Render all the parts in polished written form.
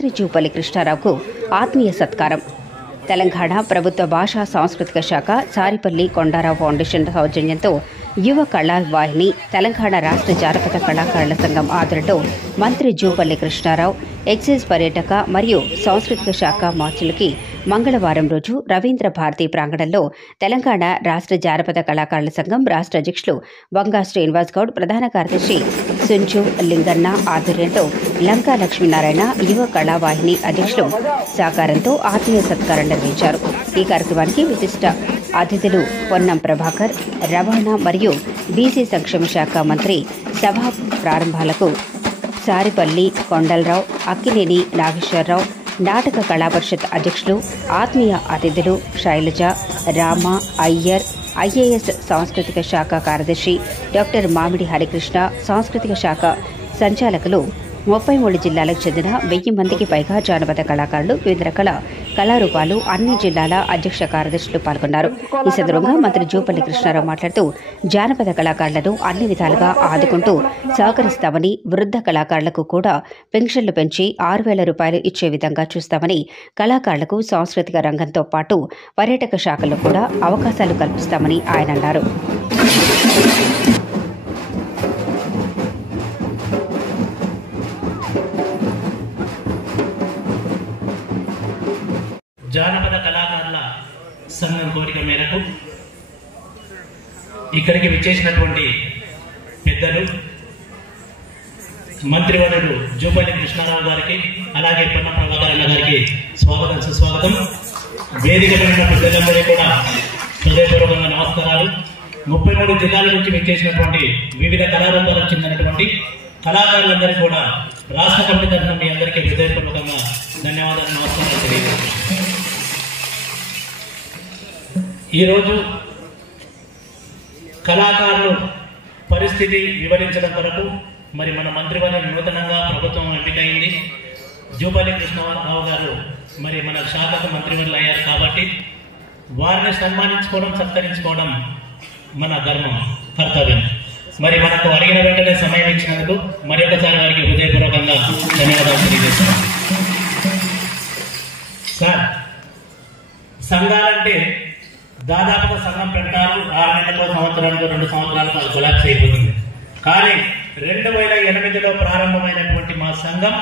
మంత్రి జూపల్లి కృష్ణారావుకు ఆత్మీయ సత్కారం. తెలంగాణ ప్రభుత్వ భాషా సాంస్కృతిక శాఖ సారిపల్లి కొండారావు ఫౌండేషన్ సౌజన్యంతో యువ కళావాహిని తెలంగాణ రాష్ట్ర జానపద కళాకారుల సంఘం ఆధ్వర్యంలో మంత్రి జూపల్లి కృష్ణారావు ఎక్సైజ్ పర్యాటక మరియు సాంస్కృతిక శాఖ మార్చులకి మంగళవారం రోజు రవీంద్ర భారతి ప్రాంగణంలో తెలంగాణ రాష్ట్ర జానపద కళాకారుల సంఘం రాష్ట్ర అధ్యక్షులు వంగా శ్రీనివాస్ గౌడ్, ప్రధాన కార్యదర్శి సుంచు లింగన్న ఆధ్వర్యంలో లంకా లక్ష్మీనారాయణ యువ కళావాహిని అధ్యక్షులు సహకారంతో ఆత్మీయ సత్కారం నిర్వహించారు. ఈ కార్యక్రమానికి విశిష్ట అతిథులు పొన్నం ప్రభాకర్, రవాణా మరియు బీసీ సంక్షేమ శాఖ మంత్రి. సభా ప్రారంభాలకు సారిపల్లి కొండలరావు, అక్కినేని నాగేశ్వరరావు, నాటక కళాపరిషత్ అధ్యక్షులు, ఆత్మీయ అతిథులు శైలజ, రామ, అయ్యర్, ఐఏఎస్ సాంస్కృతిక శాఖ కార్యదర్శి డాక్టర్ మామిడి హరికృష్ణ, సాంస్కృతిక శాఖ సంచాలకులు, 33 జిల్లాలకు చెందిన 1000 మందికి పైగా జానపద కళాకారులు, వివిధ రకాల కళారూపాలు, అన్ని జిల్లాల అధ్యక్ష కార్యదర్శులు పాల్గొన్నారు. ఈ సందర్భంగా మంత్రి జూపల్లి కృష్ణారావు మాట్లాడుతూ జానపద కళాకారులను అన్ని విధాలుగా ఆదుకుంటూ సహకరిస్తామని, వృద్ధ కళాకారులకు కూడా పెన్షన్లు పెంచి 6,000 రూపాయలు ఇచ్చే విధంగా చూస్తామని, కళాకారులకు సాంస్కృతిక రంగంతో పాటు పర్యాటక శాఖల్లో కూడా అవకాశాలు కల్పిస్తామని ఆయన అన్నారు. జానపద కళాకారుల సంఘం కోరిక మేరకు ఇక్కడికి విచ్చేసినటువంటి పెద్దలు మంత్రివర్యుడు జూపల్లి కృష్ణారావు గారికి, అలాగే పొన్నం ప్రభాకర్ అన్న గారికి స్వాగతం, సుస్వాగతం. వేదిక పడిన పెద్దలందరికీ కూడా హృదయపూర్వకంగా నమస్కారాలు. 33 జిల్లాల నుంచి విచ్చేసినటువంటి వివిధ కళారూపాలకు చెందినటువంటి కళాకారులందరికీ కూడా రాష్ట్ర కమిటీ తరఫున మీ అందరికీ హృదయపూర్వకంగా ధన్యవాదాలు, నమస్కారాలు తెలియజేస్తున్నాను. ఈరోజు కళాకారులు పరిస్థితి వివరించడం కొరకు మరి మన మంత్రివర్గం నూతనంగా ప్రభుత్వం ఎంపికైంది. జూపల్లి కృష్ణారావు గారు మరి మన శాఖకు మంత్రివర్యులు అయ్యారు కాబట్టి వారిని సన్మానించుకోవడం, సత్కరించుకోవడం మన ధర్మం, కర్తవ్యం. మరి మనకు అడిగిన వెంటనే సమయం ఇచ్చినందుకు మరి ఒకసారి వారికి హృదయపూర్వకంగా ధన్యవాదాలు తెలియజేస్తున్నాను. సార్, సంఘాలంటే దాదాపుగా సంఘం పెడతారు, 6 నెలలకు, సంవత్సరానికి, 2 సంవత్సరాలకు అది కొలాప్స్ అయిపోతుంది. కానీ 2008లో ప్రారంభమైనటువంటి మా సంఘం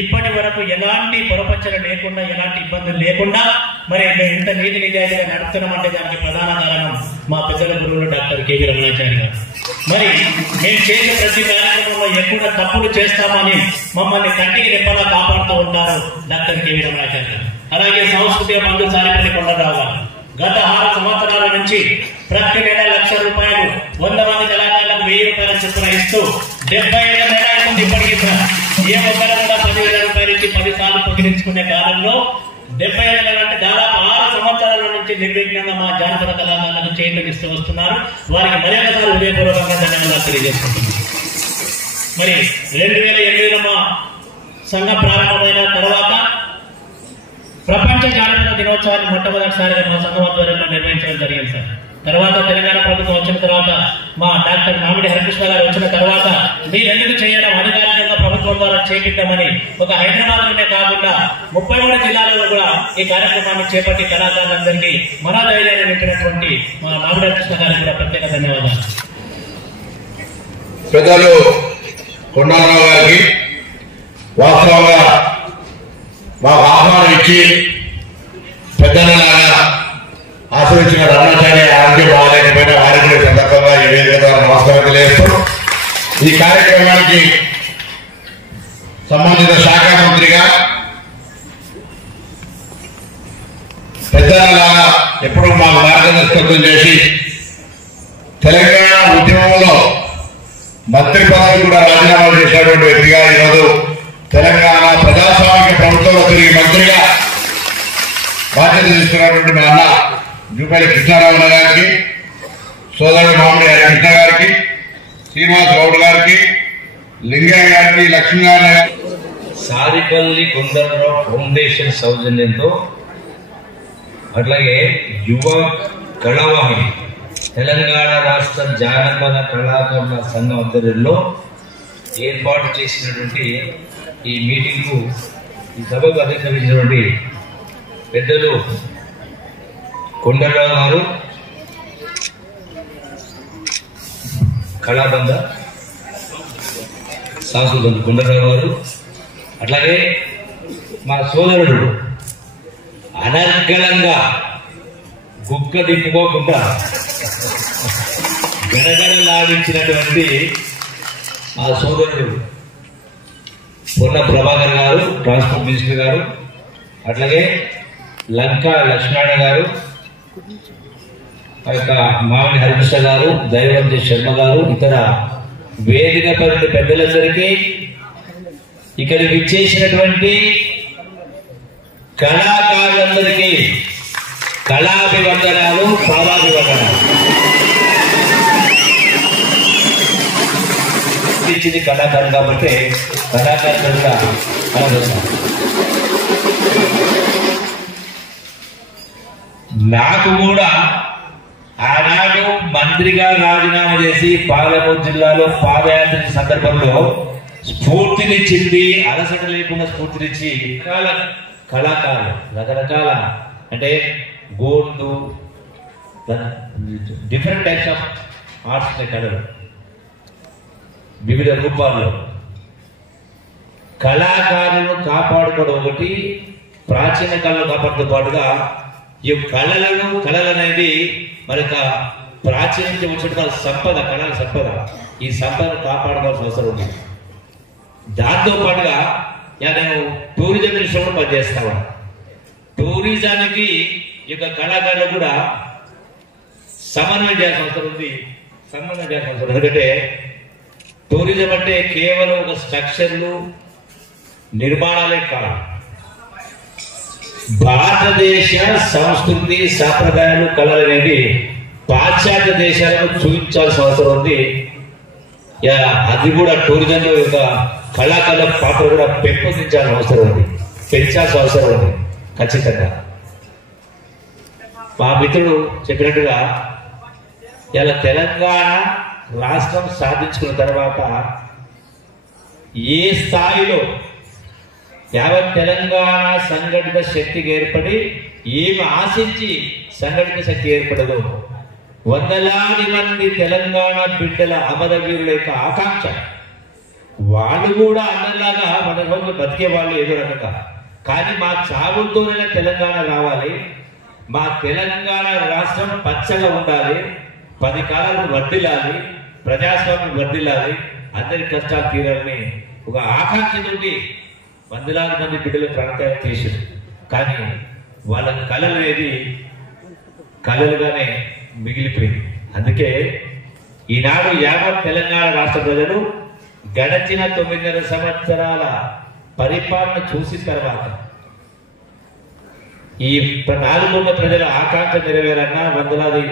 ఇప్పటి వరకు ఎలాంటి పొరపచ్చలు లేకుండా, ఎలాంటి ఇబ్బందులు లేకుండా మరి ఇంత నీతి నిజాయితీగా నడుపుతున్నామంటే దానికి ప్రధాన కారణం మా పెద్దల గురువులు డాక్టర్ కేవీ రమణాచారి గారు. మరి మేము చేసే ప్రతి కార్యక్రమంలో ఎక్కువ తప్పులు చేస్తామని మమ్మల్ని కంటికి రెప్పలా కాపాడుతూ ఉంటారు డాక్టర్ కేవీ రమణాచారి గారు. అలాగే సాంస్కృతిక మంత్రి సారిపల్లి కొండలరావు గారు గత 6 సంవత్సరాల నుంచి ప్రతి నెల 1,00,000 రూపాయలు 100 మంది కళాకారులకు 1000 రూపాయల చొప్పున ఇస్తూ 75 నెల అవుతుంది ఇప్పటికీ. ఏ ఒక్కరు కూడా 10,000 రూపాయలు ఇచ్చి 10 సార్లు పొగిడించుకునే కాలంలో 70 నెలలు అంటే దాదాపు 6 సంవత్సరాల నుంచి నిర్విఘ్నంగా మా జానపద కళాకారులకు చేయడం ఇస్తూ వస్తున్నారు. వారికి మరొకసారి హృదయపూర్వకంగా ధన్యవాదాలు తెలియజేసుకుంటున్నారు. మరి 2008లో మా సంఘం ప్రారంభమైన తర్వాత ప్రపంచ జానపద దినోత్సవాన్ని మొట్టమొదటిసారిగా మా సంఘం ఆధ్వర్యంలో నిర్వహించడం జరిగింది సార్. తర్వాత తెలంగాణ ప్రభుత్వం వచ్చిన తర్వాత మా డాక్టర్ మామిడి హరికృష్ణ గారు వచ్చిన తర్వాత మీరెందుకు చేయడం, అధికారికంగా ప్రభుత్వం ద్వారా చేపిద్దామని ఒక హైదరాబాద్లోనే కాకుండా 33 జిల్లాలలో కూడా ఈ కార్యక్రమాన్ని చేపట్టి కళాకారులందరికీ మనోధైర్యాన్ని నింపినటువంటి మా మామిడి హరికృష్ణ గారికి కూడా ప్రత్యేక ధన్యవాదాలు. పెద్దలు కొండలరావు గారికి వాస్తవంగా మాకు ఆహ్వానం ఇచ్చి పెద్దలలాగా ఆశ్రయించిన రమణాచార్య ఆరోగ్యం బాగాలేకపోయినా వారికి సందర్భంగా ఈ వేదిక ద్వారా నమస్కారం తెలియజేస్తూ ఈ కార్యక్రమానికి సంబంధిత శాఖ మంత్రిగా పెద్దలలాగా ఎప్పుడు మాకు మార్గదర్శకత్వం చేసి తెలంగాణ ఉద్యమంలో మంత్రి పదవి కూడా రాజీనామా చేసినటువంటి వ్యక్తిగా ఈరోజు తెలంగాణ ప్రజాస్వామిక ప్రభుత్వంలో తిరిగి మంత్రిగా బాధ్యత తీసుకున్నటువంటి మా అన్న జూపల్లి కృష్ణారావు గారికి, సోదరుడు మామిడి హరికృష్ణ గారికి, శ్రీనివాస్ గౌడ్ గారికి, లింగయ్య గారికి, లక్ష్మీనారాయణ గారికి, సారిపల్లి కొండలరావు ఫౌండేషన్ సౌజన్యంతో అట్లాగే యువ కళావాహిని తెలంగాణ రాష్ట్ర జానపద కళాకారుల సంఘం ఆధ్వర్యంలో ఏర్పాటు చేసినటువంటి ఈ మీటింగ్కు ఈ సభకు అధ్యక్షత వహించినటువంటి పెద్దలు కొండరావు గారు, కళాబంధ సాంస్కృతిక కొండరావు గారు, అట్లాగే మా సోదరుడు అనర్గళంగా గుక్క దిక్కుపోకుండా గడగడలాడించినటువంటి మా సోదరుడు పొన్న ప్రభాకర్ గారు, ట్రాన్స్పోర్ట్ మినిస్టర్ గారు, అట్లాగే లంకా లక్ష్మణ గారు, మామిడి హరికృష్ణ గారు, దైవంజ శర్మ గారు, ఇతర వేదిక పరిధి పెద్దలందరికీ, ఇక్కడికి విచ్చేసినటువంటి కళాకారులందరికీ కళాభివందనాలు, పాదాభివందనాలు. ఇచ్చింది కళాకారులు కాబట్టి కళాకారులుగా నాకు కూడా ఆనాడు మంత్రిగా రాజీనామా చేసి పాలమూరు జిల్లాలో పాదయాత్ర సందర్భంలో స్ఫూర్తినిచ్చింది, అలసట లేకుండా స్ఫూర్తినిచ్చి కళాకారులు రకరకాల అంటే Gond different types of arts కళలు వివిధ రూపాల్లో కళాకారులను కాపాడుకోవడం ఒకటి, ప్రాచీన కళలు కాపాడుతో పాటుగా ఈ కళలు అనేది మరి ప్రాచీన నుంచి వచ్చినటువంటి సంపద, కళల సంపద, ఈ సంపదను కాపాడుకోవాల్సిన అవసరం ఉంది. దాంతో పాటుగా నేను టూరిజం మినిస్టర్లో పనిచేస్తాను. టూరిజానికి ఈ యొక్క కళాకారులు కూడా సమన్వయం చేయాల్సిన అవసరం ఉంది. ఎందుకంటే టూరిజం అంటే కేవలం ఒక స్ట్రక్చర్లు నిర్మాణాలే కాదు, భారతదేశ సంస్కృతి సాంప్రదాయాలు కళలు అనేది పాశ్చాత్య దేశాలను చూపించాల్సిన అవసరం ఉంది. అది కూడా టూరిజంలో యొక్క కళాకారుల పాత్ర కూడా పెంపొందించాల్సిన అవసరం ఉంది, పెంచాల్సిన అవసరం ఉంది ఖచ్చితంగా. మా మిత్రుడు చెప్పినట్టుగా ఇలా తెలంగాణ రాష్ట్రం సాధించుకున్న తర్వాత ఏ స్థాయిలో యావత్ తెలంగాణ సంఘటిత శక్తికి ఏర్పడి ఏమి ఆశించి సంఘటిత శక్తి ఏర్పడదు, వందలాది మంది తెలంగాణ బిడ్డల అమరవీరుల యొక్క ఆకాంక్ష, వాళ్ళు కూడా అందరిలాగా మన రోజులు బతికే వాళ్ళు ఏదో రకంగా, కానీ మా చావులతోనే తెలంగాణ రావాలి, మా తెలంగాణ రాష్ట్రం పచ్చగా ఉండాలి, 10 కాలాలు వర్ధిల్లాలి, ప్రజాస్వామ్యం వర్ధిల్లాలి, అందరి కష్టాలు తీరాలని ఒక ఆకాంక్షతోటి వందలాది మంది బిడ్డలు ప్రాణత్యాగం చేశారు. కానీ వాళ్ళ కళలు అనేది కళలుగానే మిగిలిపోయింది. అందుకే ఈనాడు యావత్ తెలంగాణ రాష్ట్ర ప్రజలు గడచిన 9.5 సంవత్సరాల పరిపాలన చూసిన తర్వాత ఈ 4 ప్రజల ఆకాంక్ష నెరవేరన్నా, వందలాది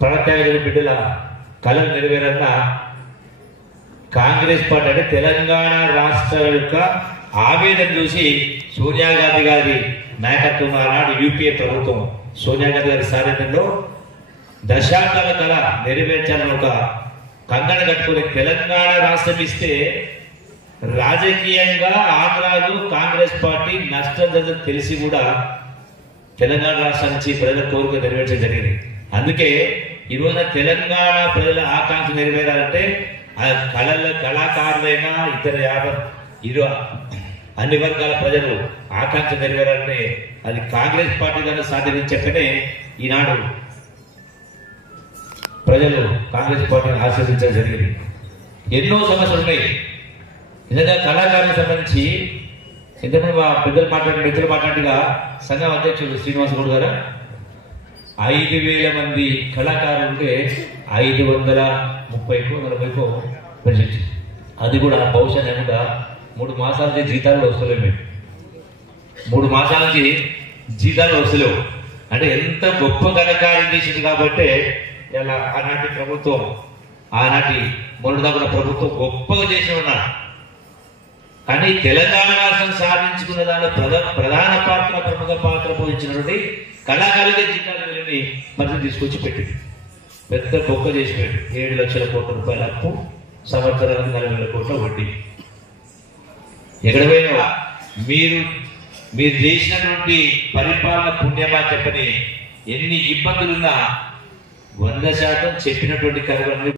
ప్రాణత్యాగ బిడ్డల కళలు నెరవేరన్నా కాంగ్రెస్ పార్టీ అంటే తెలంగాణ రాష్ట్ర యొక్క ఆవేదన చూసి సోనియా గాంధీ గారి నాయకత్వం ఆనాడు యూపీఏ ప్రభుత్వం సోనియా గాంధీ గారి సారథ్యంలో దశాబ్దాల కళ నెరవేర్చాలని ఒక కంగణ కట్టుకుని తెలంగాణ రాష్ట్రం ఇస్తే రాజకీయంగా ఆంధ్రాలో కాంగ్రెస్ పార్టీ నష్టం జరుగుతుంది తెలిసి కూడా తెలంగాణ రాష్ట్రం నుంచి ప్రజల కోరిక నెరవేర్చడం జరిగింది. అందుకే ఈ రోజున తెలంగాణ ప్రజల ఆకాంక్ష నెరవేరాలంటే కళాకారులైనా ఇతర అన్ని వర్గాల ప్రజలు ఆకాంక్ష నెరవేరాలంటే అది కాంగ్రెస్ పార్టీ ద్వారా సాధ్యమని చెప్పనే ఈనాడు ప్రజలు కాంగ్రెస్ పార్టీని ఆశీర్వదించడం జరిగింది. ఎన్నో సమస్యలు ఉన్నాయి నిజంగా కళాకారులకు సంబంధించి. ఇంతకుముందు మా పెద్దలు మిత్రులు మాట్లాడిగా సంఘం అధ్యక్షుడు శ్రీనివాస్ గౌడ్ గారు 5,000 మంది కళాకారులు ఉంటే 530కో 40కో పెంచు. అది కూడా బహుశా కూడా 3 మాసాల నుంచి జీతాలు వస్తలేవు. మేము 3 మాసాల నుంచి జీతాలు వస్తలేవు. అంటే ఎంత గొప్ప కళాకారులు చేసింది కాబట్టి ఇలా ఆనాటి ప్రభుత్వం, ఆనాటి మొన్నదాకున్న ప్రభుత్వం గొప్పగా చేసి ఉన్నారు. కానీ తెలంగాణ రాష్ట్రం సాధించుకున్న దానిలో ప్రధాన పాత్ర, ప్రముఖ పాత్ర పోయించినటువంటి కళాకారులకే జీతాలు వెళ్ళి మధ్య తీసుకొచ్చి పెట్టింది. పెద్ద గొప్ప చేసి పెట్టి 7 లక్షల కోట్ల రూపాయల అప్పు, సంవత్సరానికి 40,000 కోట్ల వడ్డీ. ఎక్కడ పోయినా మీరు చేసినటువంటి పరిపాలన పుణ్యమా చెప్పని ఎన్ని ఇబ్బందులున్నా 100% చెప్పినటువంటి కరువు